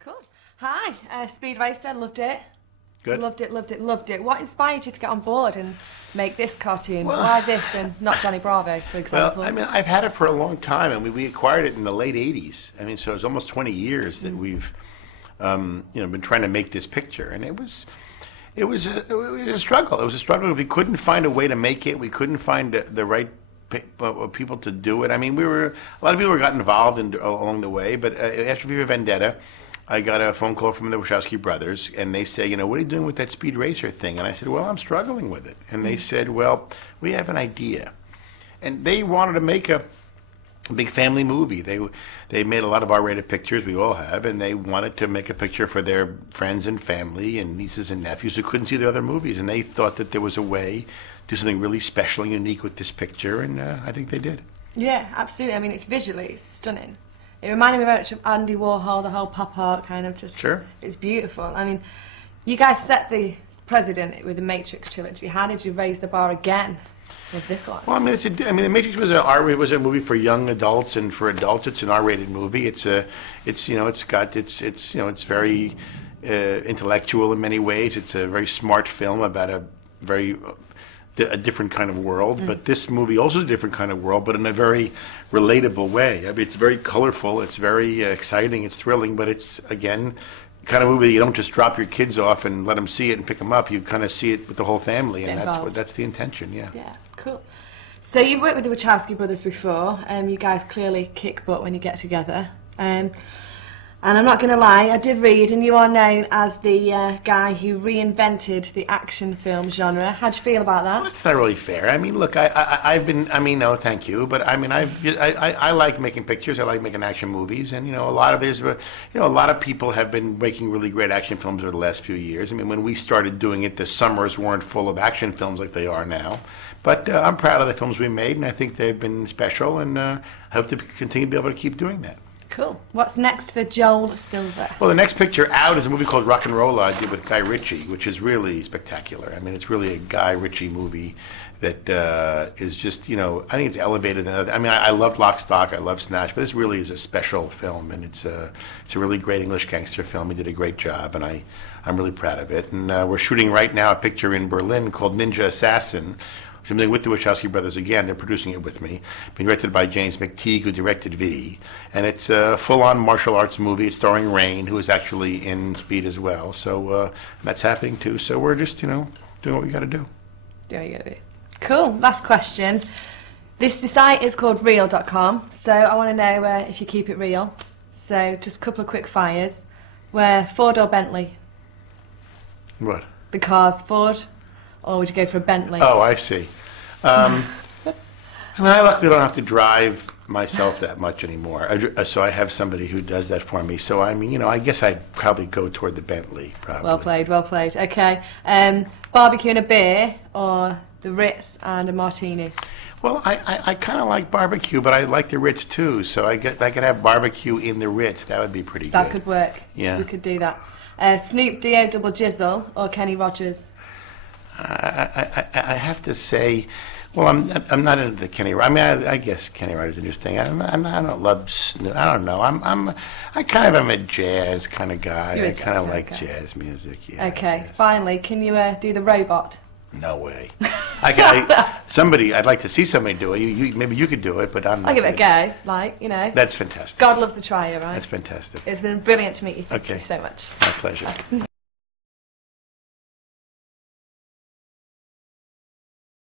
Cool. Hi, Speed Racer, loved it. Good. Loved it, loved it, loved it. What inspired you to get on board and make this cartoon? Well, why this and not Johnny Bravo, for example? Well, I mean, I've had it for a long time, and we acquired it in the late '80s. I mean, so it's almost 20 years that we've, been trying to make this picture, and it was a struggle. It was a struggle. We couldn't find a way to make it. We couldn't find the right people to do it. I mean, a lot of people got involved along the way, but after V for Vendetta, I got a phone call from the Wachowski brothers, and they say, what are you doing with that Speed Racer thing? And I said, well, I'm struggling with it. And they said, well, we have an idea. And they wanted to make a big family movie. They made a lot of R-rated pictures, we all have, and they wanted to make a picture for their friends and family and nieces and nephews who couldn't see their other movies. And they thought that there was a way to do something really special and unique with this picture, and I think they did. Yeah, absolutely. I mean, it's visually stunning. It reminded me very much of Andy Warhol, the whole pop art kind of just. Sure. It's beautiful. I mean, you guys set the precedent with the Matrix Trilogy. How did you raise the bar again with this one? Well, I mean, the Matrix was a movie for young adults, and for adults, it's an R-rated movie. It's very intellectual in many ways. It's a very smart film about a different kind of world, but this movie also is a different kind of world, but in a very relatable way. I mean, it's very colorful, it's very exciting, it's thrilling, but it's, again, kind of movie you don't just drop your kids off and let them see it and pick them up. You kind of see it with the whole family, and that's the intention, yeah. Yeah, cool. So you've worked with the Wachowski brothers before, you guys clearly kick butt when you get together. And I'm not going to lie, I did read, and you are known as the guy who reinvented the action film genre. How do you feel about that? Well, it's not really fair. I mean, look, no, thank you, but I mean, I like making pictures. I like making action movies, and a lot of people have been making really great action films over the last few years. I mean, when we started doing it, the summers weren't full of action films like they are now. But I'm proud of the films we made, and I think they've been special, and I hope to continue to be able to keep doing that. Cool. What's next for Joel Silver? Well, the next picture out is a movie called Rock and Roll I did with Guy Ritchie, which is really spectacular. I mean, it's really a Guy Ritchie movie that is just, I think it's elevated. I mean, I loved Lock, Stock, I love Snatch, but this really is a special film, and it's a really great English gangster film. He did a great job, and I'm really proud of it. And we're shooting right now a picture in Berlin called Ninja Assassin, something with the Wachowski brothers again. They're producing it with me. Being directed by James McTeague, who directed V. And it's a full-on martial arts movie. It's starring Rain, who is actually in Speed as well. So that's happening too. So we're just, doing what we got to do. Doing what you got to do. Cool. Last question. The site is called real.com. So I want to know if you keep it real. So just a couple of quick fires. Where Ford or Bentley? What? The cars, Ford. Or would you go for a Bentley? Oh, I see. I luckily don't have to drive myself that much anymore. So I have somebody who does that for me. So, I mean, I guess I'd probably go toward the Bentley, probably. Well played, well played. Okay. Barbecue and a beer, or the Ritz and a martini? Well, I kind of like barbecue, but I like the Ritz too. So I could have barbecue in the Ritz. That would be pretty good. That could work. Yeah. We could do that. Snoop D.O. Double Jizzle or Kenny Rogers? I have to say, well, I'm not into Kenny. I mean, I guess Kenny Rogers is interesting. I don't love Snoop. I don't know. I kind of am a jazz kind of guy. I kind of like jazz music. Yeah. Okay. Finally, can you do the robot? No way. I'd like to see somebody do it. Maybe you could do it, but I'm not. I'll give it a go. That's fantastic. God loves a trier, right? That's fantastic. It's been brilliant to meet you. Thank you so much. My pleasure. Bye.